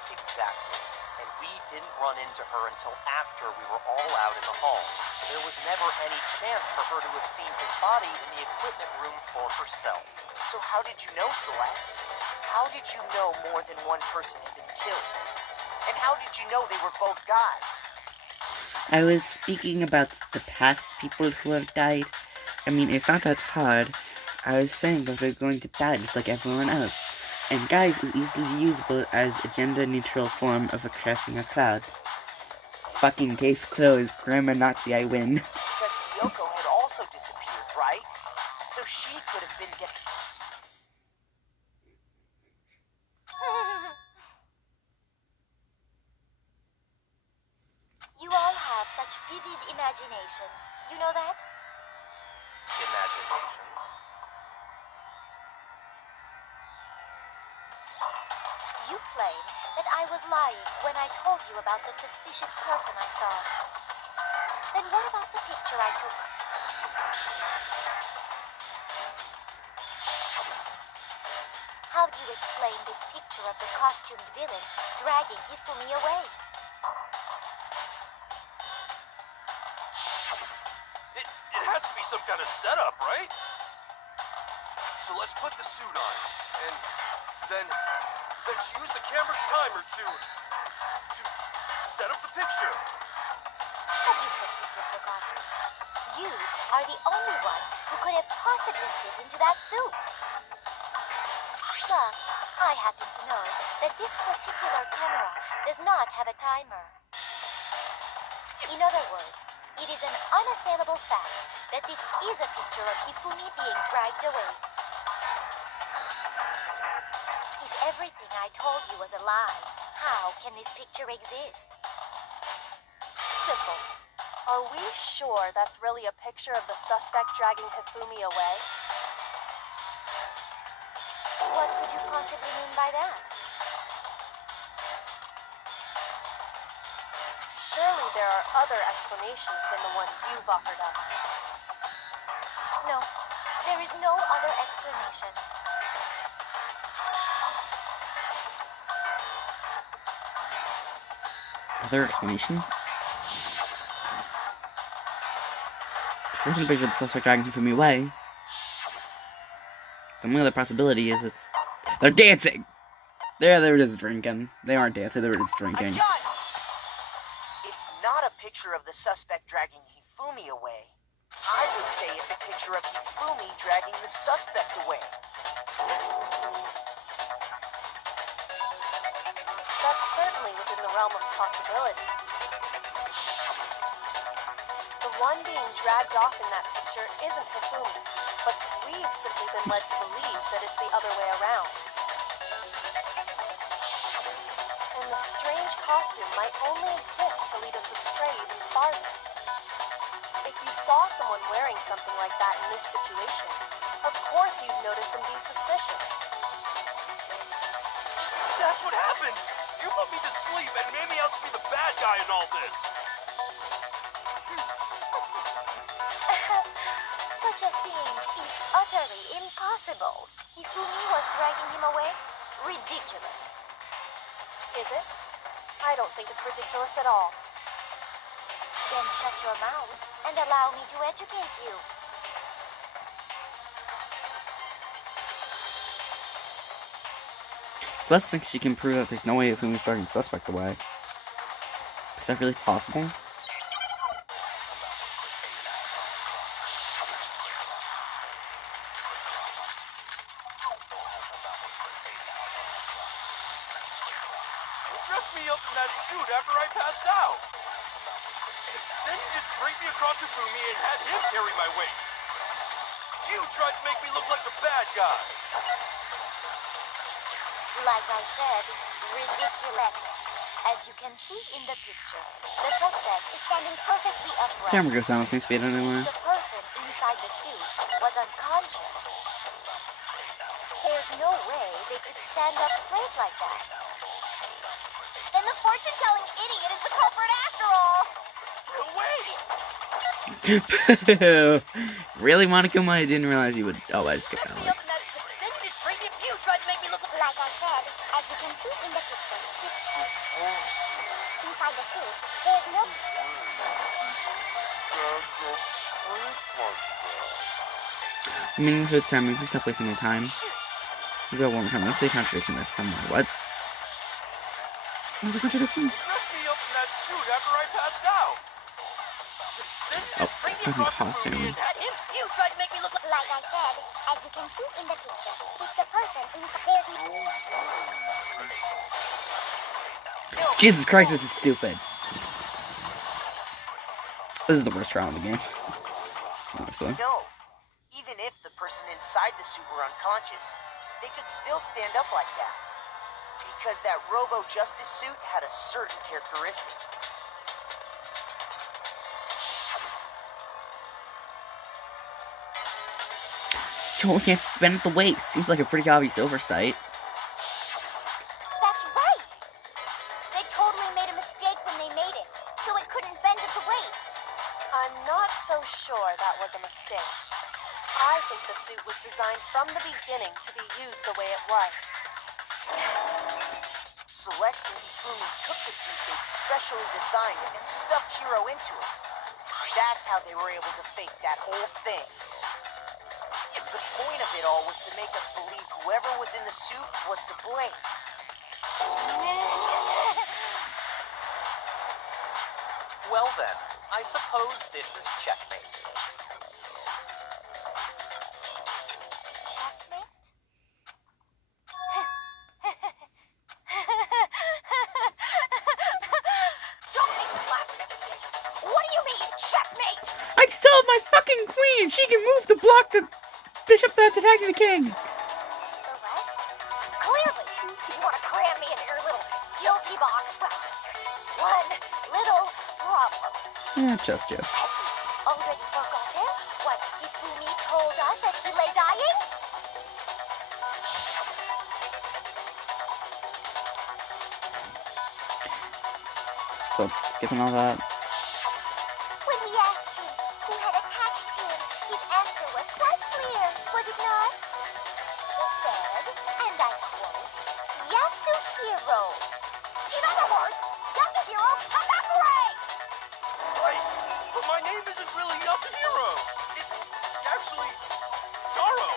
Exactly. And we didn't run into her until after we were all out in the hall. There was never any chance for her to have seen his body in the equipment room for herself. So how did you know, Celeste? How did you know more than one person had been killed? And how did you know they were both guys? I was speaking about the past people who have died. I mean, it's not that hard. I was saying that they're going to die just like everyone else. And guys is easily usable as a gender-neutral form of expressing a crowd. Fucking case closed. Grammar Nazi, I win. Because Kyoko had also disappeared, right? So she could have been dead. You all have such vivid imaginations. You know that? Imaginations. You claim that I was lying when I told you about the suspicious person I saw. Then what about the picture I took? How do you explain this picture of the costumed villain dragging Hifumi away? It has to be some kind of setup, right? So let's put the suit on, and then she used the camera's timer to set up the picture. Have you simply forgotten? You are the only one who could have possibly fit into that suit. Plus, I happen to know that this particular camera does not have a timer. In other words, it is an unassailable fact that this is a picture of Hifumi being dragged away. If everything I told you was a lie, how can this picture exist? simple. Are we sure that's really a picture of the suspect dragging Hifumi away? What could you possibly mean by that? Surely there are other explanations than the one you've offered up. No, there is no other explanation. Other explanations? There isn't a picture of the suspect dragging Hifumi away. The only other possibility is they're dancing! They were just drinking. They aren't dancing, they were just drinking. I got it! It's not a picture of the suspect dragging Hifumi away. I would say it's a picture of Hifumi dragging the suspect away. That's certainly within the realm of possibility. The one being dragged off in that picture isn't Hifumi, but we've simply been led to believe that it's the other way around. And the strange costume might only exist to lead us astray even farther. If you saw someone wearing something like that in this situation, of course you'd notice and be suspicious. That's what happened! You put me to sleep and made me out to be the bad guy in all this! Such a thing is utterly impossible. Hifumi was dragging him away. ridiculous. Is it? I don't think it's ridiculous at all. Then shut your mouth and allow me to educate you. Celeste thinks she can prove that there's no way of Fumi's driving the suspect away. Is that really possible? You dressed me up in that suit after I passed out. Then you just dragged me across Fumi and had him carry my weight. You tried to make me look like the bad guy. Like I said, ridiculous. As you can see in the picture, the suspect is standing perfectly upright. Camera goes down, seems to be anyway. The person inside the suit was unconscious. There's no way they could stand up straight like that. Then the fortune-telling idiot is the culprit after all. No way! Really, Monokuma? I didn't realize you would. Oh, I just skipped that one. Then you just treated you, tried to make me look like I said. As you can see in the picture, inside the suit, there's no. Meaning to Sammy, please stop wasting your time. You got one more time. Let's say contradiction there somewhere. What? What's the contradiction? You dressed me up in that suit after I passed out. Oh, it's fucking costume. You tried to make me look like I said. As you can see in the picture, if the person inside there's Jesus Christ, this is stupid. This is the worst trial in the game. Honestly. No. Even if the person inside the suit were unconscious, they could still stand up like that. Because that Robo-Justice suit had a certain characteristic. Joel can't spend the weight. Seems like a pretty obvious oversight. That's right. They totally made a mistake when they made it, so it couldn't bend at the waist. I'm not so sure that was a mistake. I think the suit was designed from the beginning to be used the way it was. Celeste and Hifumi took the suit they'd specially designed and stuffed Hiro into it. That's how they were able to fake that whole thing. The point of it all was to make us believe whoever was in the suit was to blame. Well then, I suppose this is checkmate. Checkmate? Don't make me laugh, idiot. What do you mean, checkmate? I still have my fucking queen! She can move to block the bishop that's attacking the king! Celeste? Clearly, you want to cram me into your little guilty box. Well, there's one little problem. Yeah, just you. Have you already forgotten what Hifumi told us as he lay dying? So, skipping all that. When we asked him who had attacked him, his answer was quite clear, was it not? He said, and I quote, Yasuhiro. In other words, Yasuhiro Hanagure! Right, but my name isn't really Yasuhiro. It's actually Taro.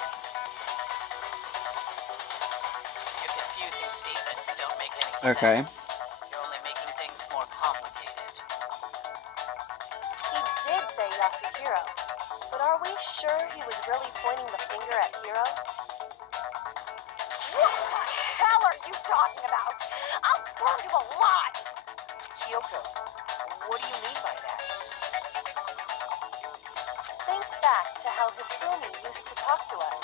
Your confusing statements don't make any Okay. sense. You're only making things more complicated. He did say Yasuhiro, but are we sure he was really pointing the finger at Hiro? What the hell are you talking about? I'll burn you alive! Kyoko, what do you mean by that? Think back to how Hifumi used to talk to us.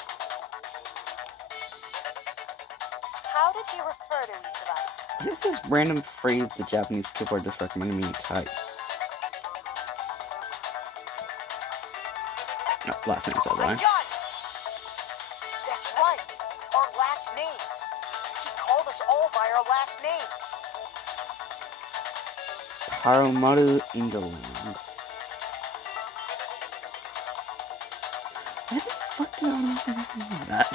How did he refer to each of us? What is this random phrase the Japanese keyboard just recommended me to type? No, last name, by the I way. got it! That's right, our last names. He called us all by our last names. Harumaru England. Why the fuck do I know that?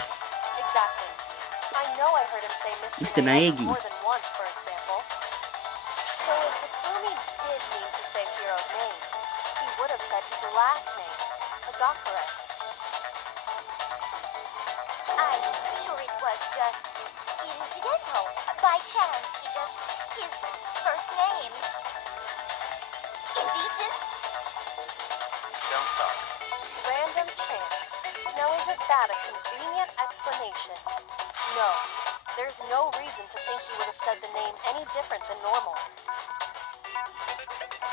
Exactly. I know I heard him say Mr. Mr. Naegi Naegi. more than once, for example. So if Hifumi did mean to say Hiro's name, he would have said his last name, Hagakure. I'm sure it was just incidental. By chance, his first name. Indecent? Don't talk. Random chance. Now isn't that a convenient explanation? No, there's no reason to think he would have said the name any different than normal.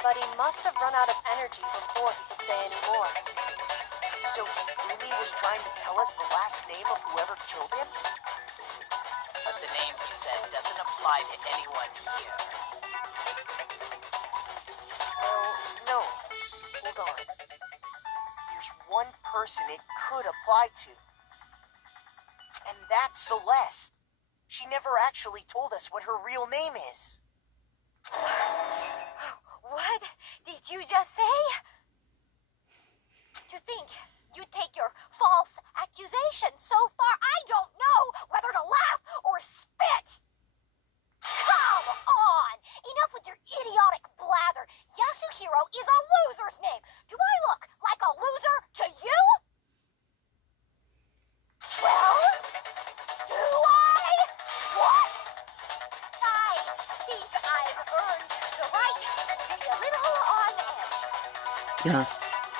But he must have run out of energy before he could say any more. So Hifumi was trying to tell us the last name of whoever killed him? But the name he said doesn't apply to anyone here. Well, no. Hold on. There's one person it could apply to. And that's Celeste. She never actually told us what her real name is. What did you just say? To think you'd take your false accusation so far, I don't know whether to laugh or spit. Come on! Enough with your idiotic blather. Yasuhiro is a loser's name. Do I look like a loser to you? Well, do I? What? I think I've earned the right to be a little on edge.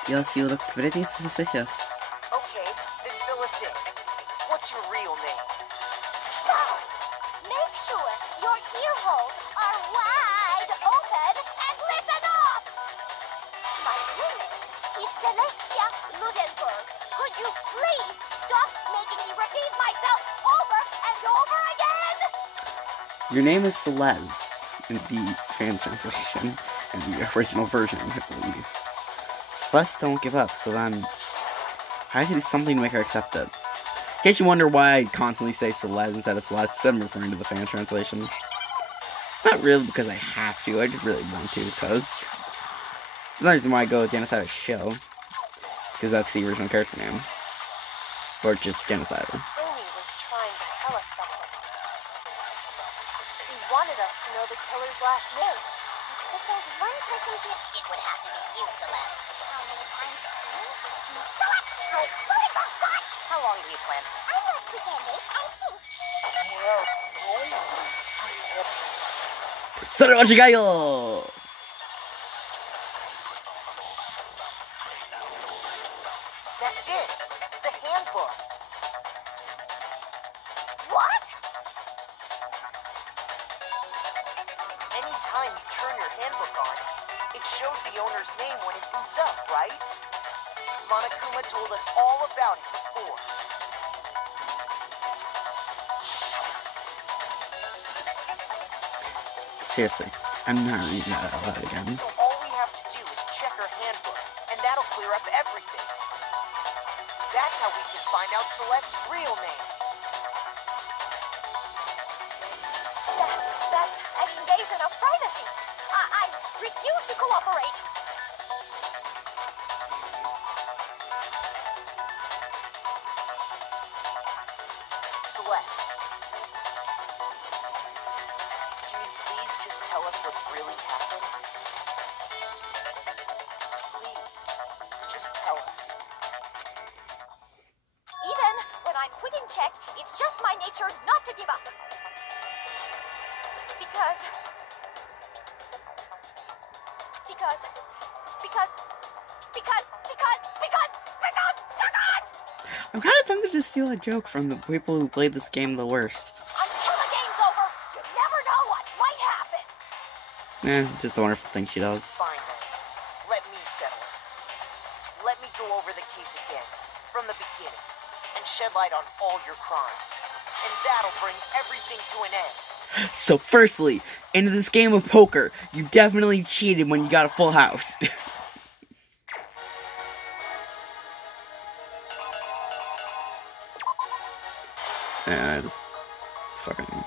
Yes, you look pretty suspicious. Okay, then fill us in. What's your real name? Now, make sure your ear holes are wide open and listen up! My real name is Celestia Ludenberg. Could you please stop making me repeat myself over and over again? Your name is Celeste in the fan translation and the original version, I believe. Celeste don't give up, so then I have to do something to make her accept it. In case you wonder why I constantly say Celeste instead of Celeste, I'm referring to the fan translation. Not really because I have to, I just really want to, because it's the reason why I go with Genocider Show, because that's the original character name. Or just Genocider. Hifumi was trying to tell us something. He wanted us to know the killer's last name. If there's one person here, it would have to be you, Celeste. How many times? Celeste! Ludenberg, God! How long do you plan? I'm not pretending. And since それは違いよ That's it. The handbook. what? Anytime you turn your handbook on, it shows the owner's name when it boots up, right? Monokuma told us all about it before. Seriously, I'm not reading that out loud again. So all we have to do is check her handbook, and that'll clear up everything. That's how we can find out Celeste's real name. That's an invasion of privacy. I refuse to cooperate. Celeste. Can you please just tell us what really happened? Please, just tell us. Even when I'm quitting check, it's just my nature not to give up. Because I'm kind of tempted to steal a joke from the people who played this game the worst. until the game's over, you never know what might happen. It's just a wonderful thing she does. Fine then. Let me settle it. Let me go over the case again, from the beginning, and shed light on all your crimes. And that'll bring everything to an end. So firstly, in this game of poker, you definitely cheated when you got a full house. Yeah, just fucking...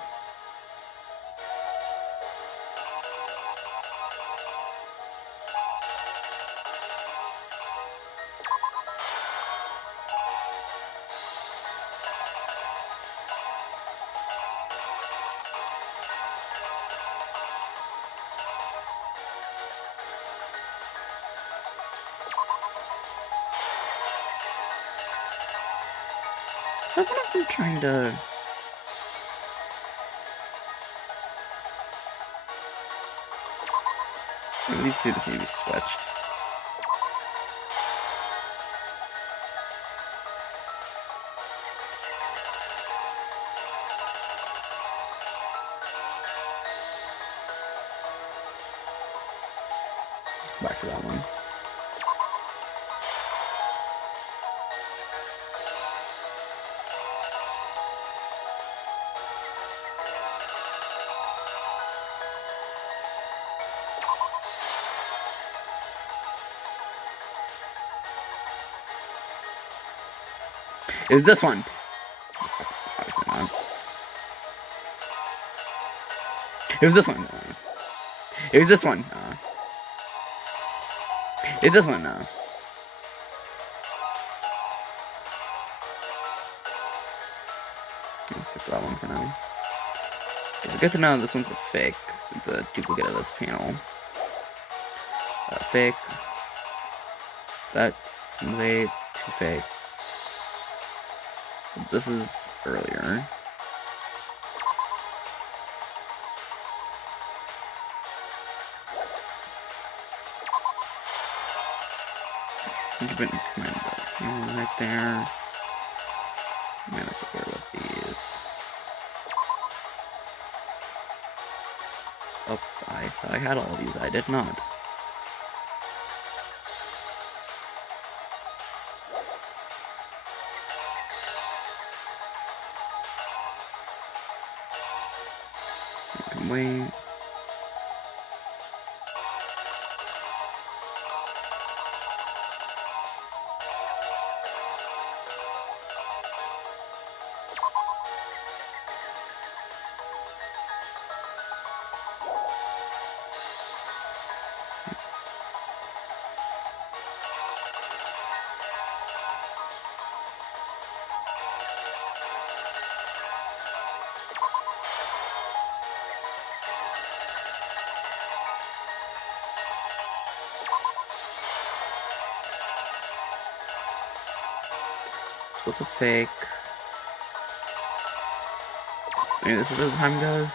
that one of them trying to... Maybe these two just need to be switched. Back to that one. It was this one. Obviously not. It was this one. It was this one. It's this one. Let's skip that one for now. It's good to know this one's a fake. It's a duplicate of this panel. Fake. That's wait, two fakes. This is earlier. Right there. I'm gonna support with these. Oh, I thought I had all these. I did not. Wait. What's a fake? Maybe this is where the time goes.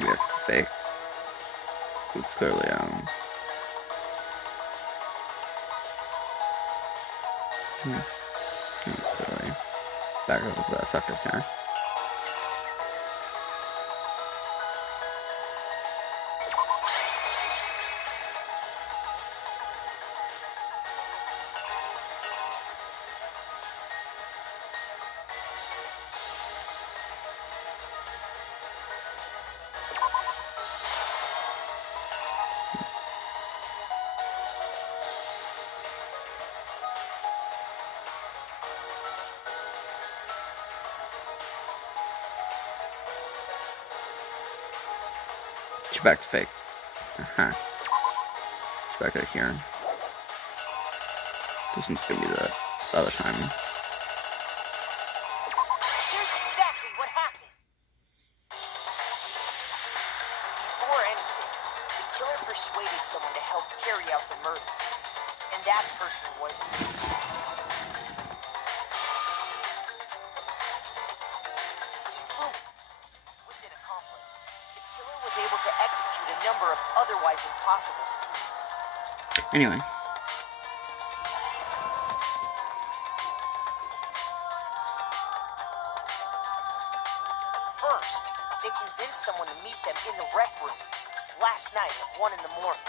Yeah, it's fake. It's clearly it's clearly back up with the suckers here. Back to fake. Back to here. This one's gonna be the other time. Here's exactly what happened. Before anything, the killer persuaded someone to help carry out the murder. And that person was... with an accomplice. The killer was able to execute a number of otherwise impossible schemes. Anyway. First, they convinced someone to meet them in the rec room last night at 1 in the morning.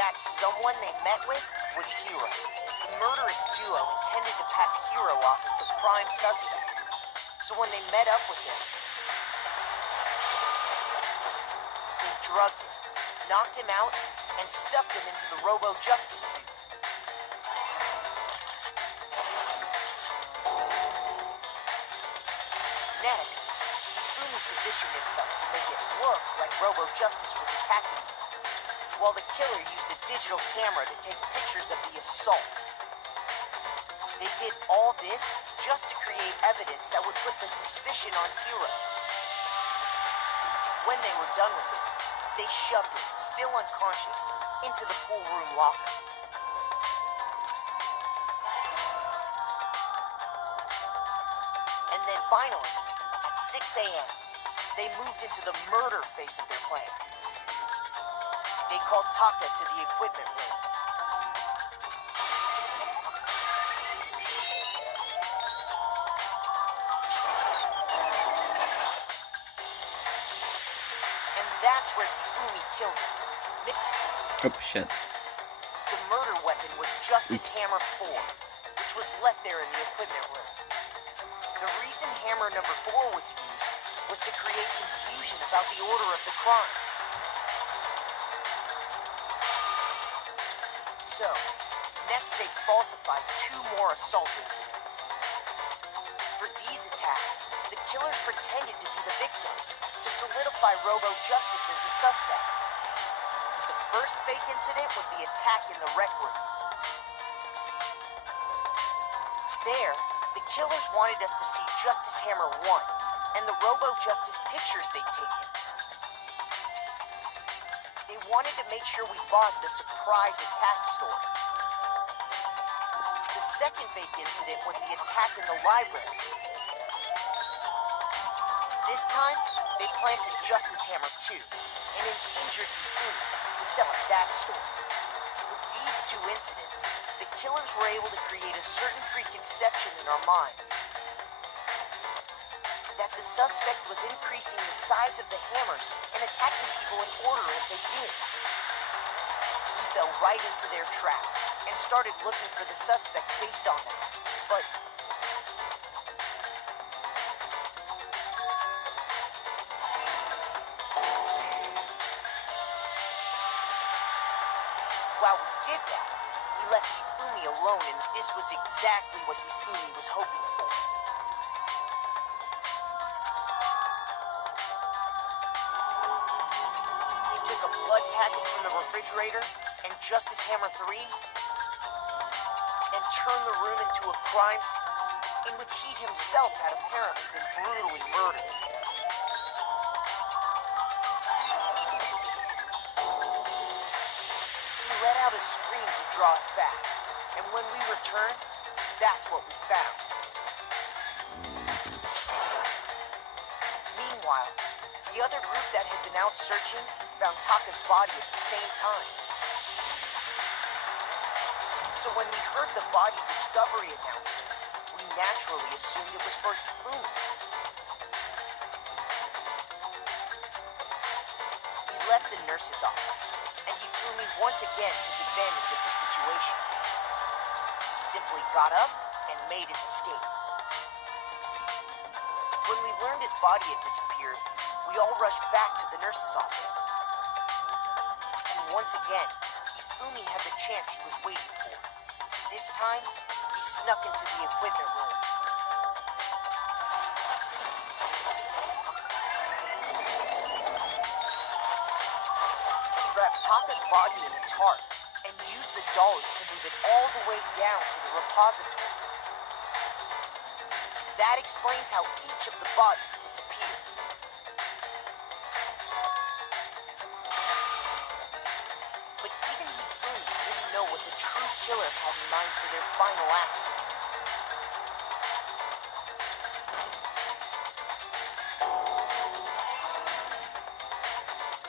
That someone they met with was Hero. The murderous duo intended to pass Hero off as the prime suspect. So when they met up with him, they drugged him, knocked him out, and stuffed him into the Robo-Justice suit. Next, Hifumi positioned himself to make it look like Robo-Justice was attacking him, while the killer used a digital camera to take pictures of the assault. They did all this just to create evidence that would put the suspicion on Hero. When they were done with it, they shoved it, still unconscious, into the pool room locker. And then finally, at 6 a.m., they moved into the murder phase of their plan. They called Taka to the equipment room. And that's where Hifumi killed him. Oh, shit. The murder weapon was Justice Hammer 4, which was left there in the equipment room. The reason Hammer number 4 was used was to create confusion about the order of the crimes. So, next they falsified 2 more assault incidents. For these attacks, the killers pretended to be the victims to solidify Robo-Justice as the suspect. The first fake incident was the attack in the rec room. There, the killers wanted us to see Justice Hammer 1 and the Robo-Justice pictures they'd taken. They wanted to make sure we bought the surprise attack story. The second fake incident was the attack in the library. This time, they planted Justice Hammer 2 and an injured Hifumi to sell us that story. With these 2 incidents, the killers were able to create a certain preconception in our minds that the suspect was increasing the size of the hammers and attacking people in order as they did. We fell right into their trap and started looking for the suspect based on that. But while we did that, we left Hifumi alone, and this was exactly what Hifumi was hoping for. He took a blood packet from the refrigerator and Justice Hammer 3 and turned the room into a crime scene in which he himself had apparently been brutally murdered. He let out a scream to draw us back, and when we returned, that's what we found. Meanwhile, the other group that had been out searching found Taka's body at the same time. So when we heard the body discovery announcement, we naturally assumed it was for Hifumi. We left the nurse's office, and Hifumi once again took advantage of the situation. He simply got up and made his escape. When we learned his body had disappeared, we all rushed back to the nurse's office. And once again, Hifumi had the chance he was waiting for. This time, he snuck into the equipment room. He wrapped Taka's body in a tarp and used the dolly to move it all the way down to the repository. That explains how each of the bodies disappeared. But even Hifumi didn't know what the true killer had in mind for their final act.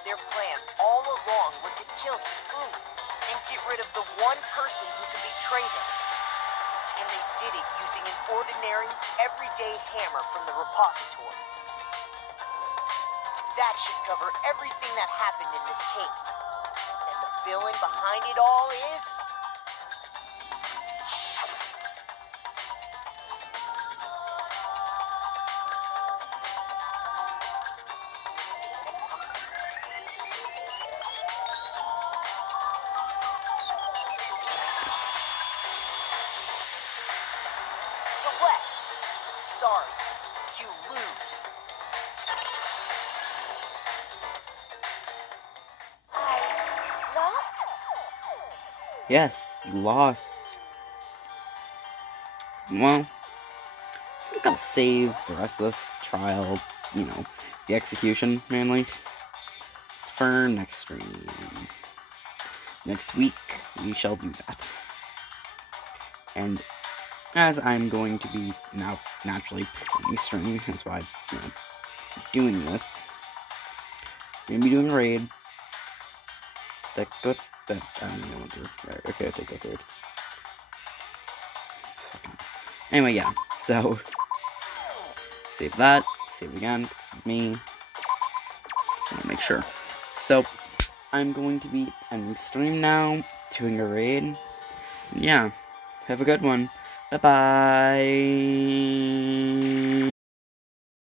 Their plan all along was to kill Hifumi and get rid of the one person who could betray them. And they did it using an ordinary, everyday hammer from the repository. That should cover everything that happened in this case. And the villain behind it all is... Celeste. Sorry, you lose. I lost? Yes, you lost. Well, we gotta save the rest of this trial, you know, the execution, mainly. for next stream. Next week, we shall do that. And as I'm going to be now naturally playing stream, that's why I'm doing this. I'm gonna be doing a raid. I don't know what to. Okay, I'll take that first. Anyway, yeah. So save that. Save again. This is me. I want to make sure. So I'm going to be ending stream now, doing a raid. Yeah. Have a good one. Bye bye.